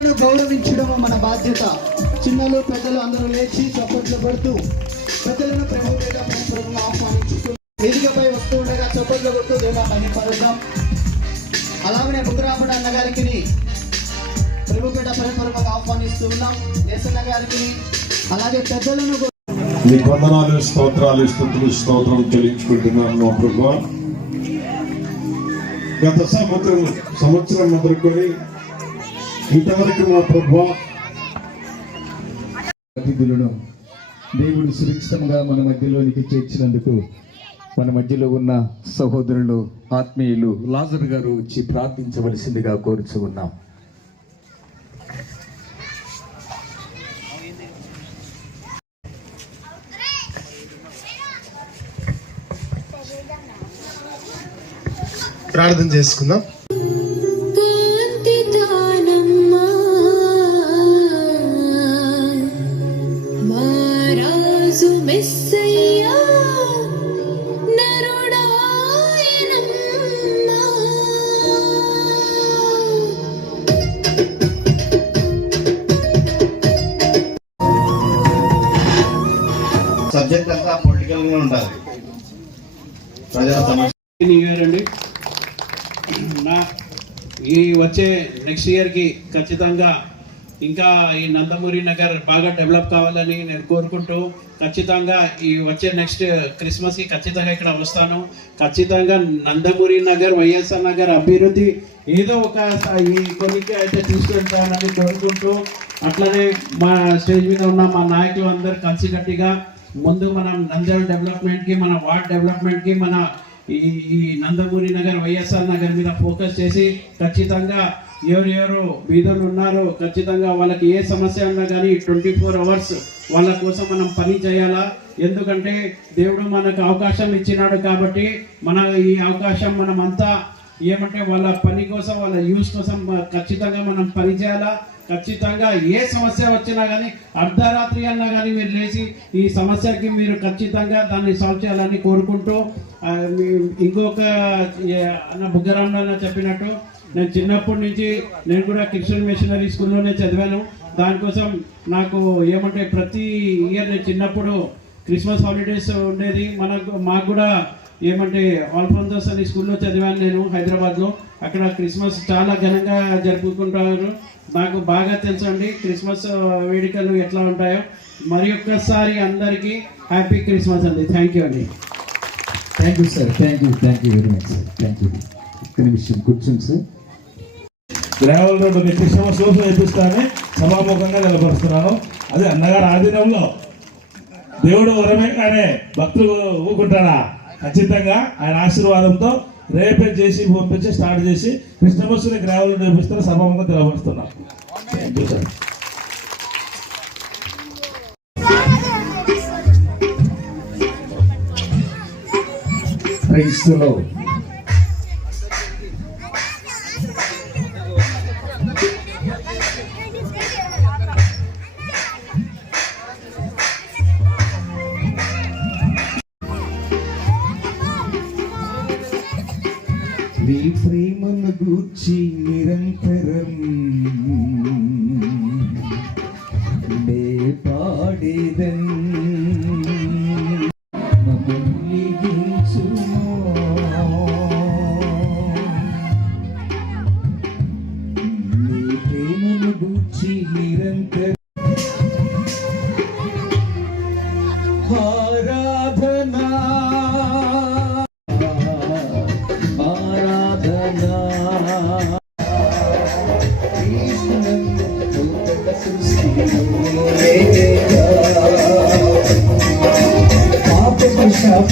గౌరవించడం మన బాధ్యత. చిన్నలు పెద్దలు అందరూ లేచి చప్పట్లు పడుతూ ప్రజలను ప్రభు మీద ప్రభుత్వం ఆహ్వానించుతూ వేదికపై వస్తూ ఉండగా చప్పట్లు కొడుతూ దేవా మహిపరుద్దాం అలాగనే బుగ్గరాముడు అన్నగారికి ప్రభుపేట పరపరమగా ఆహ్వానిస్తూ ఉన్నాం. దేశన్న గారికి అలాగే పెద్దలను మీ వందనాలు స్తోత్రాలు స్థుతులు స్తోత్రం చెల్లించుకుంటున్నాను మా ప్రభు. గత సంవత్సరం సంవత్సరం మొదలుకొని ఇంతవరకు మా ప్రభు అతిథులను దేవుడు సురక్షితంగా మన మధ్యలోనికి చేర్చినందుకు మన మధ్యలో ఉన్న సహోదరులు ఆత్మీయులు లాజర్ గారు వచ్చి ప్రార్థించవలసిందిగా కోరుచు ఉన్నాం. ప్రార్థన చేసుకుందాం. అంతా ఉండాలి సమస్య న్యూ ఇయర్ అండి నా ఈ వచ్చే నెక్స్ట్ ఇయర్కి ఖచ్చితంగా ఇంకా ఈ నందమూరి నగర్ బాగా డెవలప్ కావాలని నేను కోరుకుంటూ ఖచ్చితంగా ఈ వచ్చే నెక్స్ట్ క్రిస్మస్కి ఖచ్చితంగా ఇక్కడ వస్తాను. ఖచ్చితంగా నందమూరి నగర్ వైఎస్ఆర్ నగర్ అభివృద్ధి ఏదో ఒక ఈ కొన్నికి అయితే తీసుకెళ్తానని కోరుకుంటూ అట్లనే మా స్టేజ్ మీద ఉన్న మా నాయకులు అందరు కలిసికట్టిగా ముందు మనం నంద్యాల డెవలప్మెంట్కి మన వార్డ్ డెవలప్మెంట్కి మన ఈ ఈ నందమూరి నగర్ వైఎస్ఆర్ నగర్ మీద ఫోకస్ చేసి ఖచ్చితంగా ఎవరెవరు బీదలు ఉన్నారో ఖచ్చితంగా వాళ్ళకి ఏ సమస్య ఉన్నా కానీ ట్వంటీ ఫోర్ అవర్స్ వాళ్ళ కోసం మనం పని చేయాలా? ఎందుకంటే దేవుడు మనకు అవకాశం ఇచ్చినాడు కాబట్టి మన ఈ అవకాశం మనమంతా ఏమంటే వాళ్ళ పని కోసం వాళ్ళ యూస్ కోసం ఖచ్చితంగా మనం పని చేయాలా? ఖచ్చితంగా ఏ సమస్య వచ్చినా కానీ అర్ధరాత్రి అన్నా కానీ మీరు లేచి ఈ సమస్యకి మీరు ఖచ్చితంగా దాన్ని సాల్వ్ చేయాలని కోరుకుంటూ ఇంకొక అన్న బుగ్గరామ్ అన్న చెప్పినట్టు నేను చిన్నప్పటి నుంచి నేను కూడా క్రిస్టియన్ మిషనరీ స్కూల్లోనే చదివాను. దానికోసం నాకు ఏమంటే ప్రతి ఇయర్ నేను చిన్నప్పుడు క్రిస్మస్ హాలిడేస్ ఉండేది. మనకు మాకు కూడా ఏమంటే ఆల్ఫోన్సోస్ అని స్కూల్లో చదివాను నేను హైదరాబాద్లో. అక్కడ క్రిస్మస్ చాలా ఘనంగా జరుపుకుంటారు. నాకు బాగా తెలుసు అండి క్రిస్మస్ వేడుకలు ఎట్లా ఉంటాయో. మరి ఒక్కసారి అందరికీ హ్యాపీ క్రిస్మస్ అండి. థ్యాంక్ యూ అండి. Thank you sir. Thank you. Thank you very much sir. Thank you. ఒక్క నిమిషం కూర్చోండి సార్. గ్రావెల్ రోడ్డు నిత్యశ్రమ శోభ వేపిస్తానని సభాముఖంగా నిలబరుస్తున్నాను అదే అన్నగారు ఆధీనంలో దేవుడు వరమే కానీ భక్తులు ఊకుంటాడా ఖచ్చితంగా ఆయన ఆశీర్వాదంతో రేపే చేసి పంపించి స్టార్ట్ చేసి కృష్ణబస్సుని గ్రావెల్ థ్యాంక్ యూ సార్ క్రైస్తులో నీ ప్రేమను గూర్చి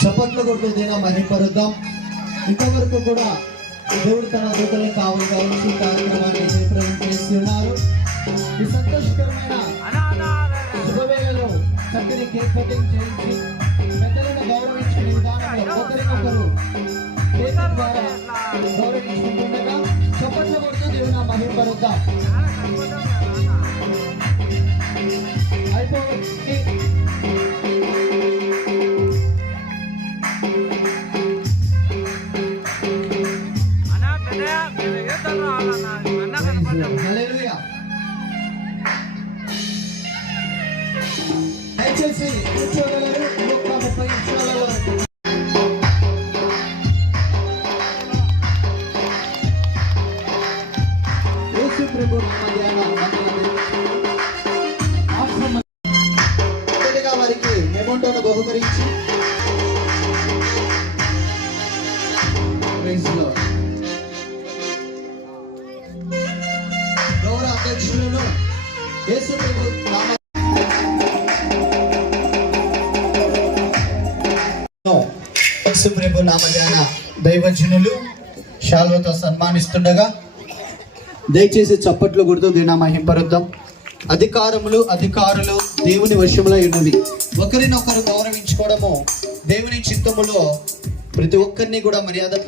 చప్పట్లు కొడుతూ దిన మరింపరుద్దాం ఇంతవరకు కూడా దేవుడు తన దూతలకు కావాలి కావాల్సిన కార్యక్రమాన్ని చేపడం చేస్తున్నారు. ఈ సంతోషకరమైన శుభవేళలో చక్కని కేక్ కటింగ్ చేయించి పెద్దలను గౌరవించిన విధానంలో ఒకరినొకరు కేక్ ద్వారా గౌరవించుకుంటుండగా చప్పట్లు కొడుతూ దేవుని మహిపరుద్దాం అయిపోయి హల్లెలూయా దయచేసి కూర్చోగలరు వారికి బహుకరించి. గౌరవ అధ్యక్షులను యేసు ప్రభు నామ యేసు దైవజనులు శాల్వతో సన్మానిస్తుండగా దయచేసి చప్పట్లు కొడుతూ దీనా మహింపరుద్దాం అధికారములు అధికారులు దేవుని వశంలో ఉన్నవి ఒకరినొకరు గౌరవించుకోవడము దేవుని చిత్తములో ప్రతి ఒక్కరిని కూడా మర్యాద